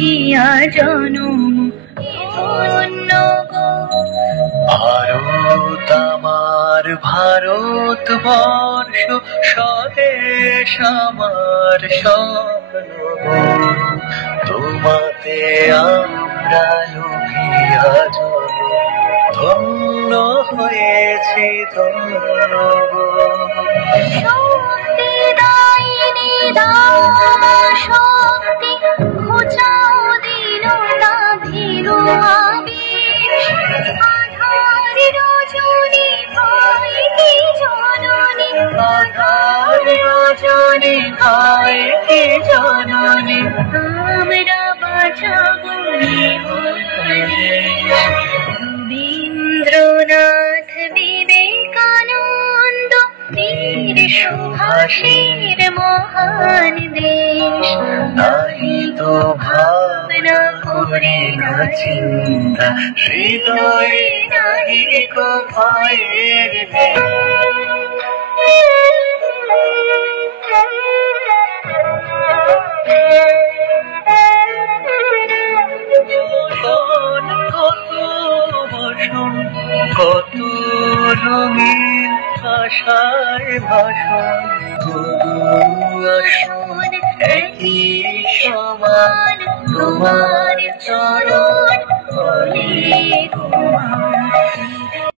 বুঝিয়া জনম ধন্য গো। ভারত আমার ভারতবর্ষ, স্বদেশ আমার স্বপ্ন গো। তোমাতে আমরা লোভিয়া জনম ধন্য হয়েছি ধন্য গো। শক্তি দায়িনী দাও শক্তি, ঘুচাও দীনতা ভীরু আবেশ। আধার রজনী ভাই কি জননী, আধার রজনী ভাই কি জননী, আমরা বাঁচাবো রবীন্দ্রনাথ বিবেকানন্দ বীর সুভাষের মহান দেশ। নাহি তো ভাবনা করে না চিন্তা, হৃদয়ে নাহি কো ভয়ের কত বসন, কত রঙিন ভাষায় ভাষণ, তবু আসন একই সমান তোমার চরণ হলে তোমার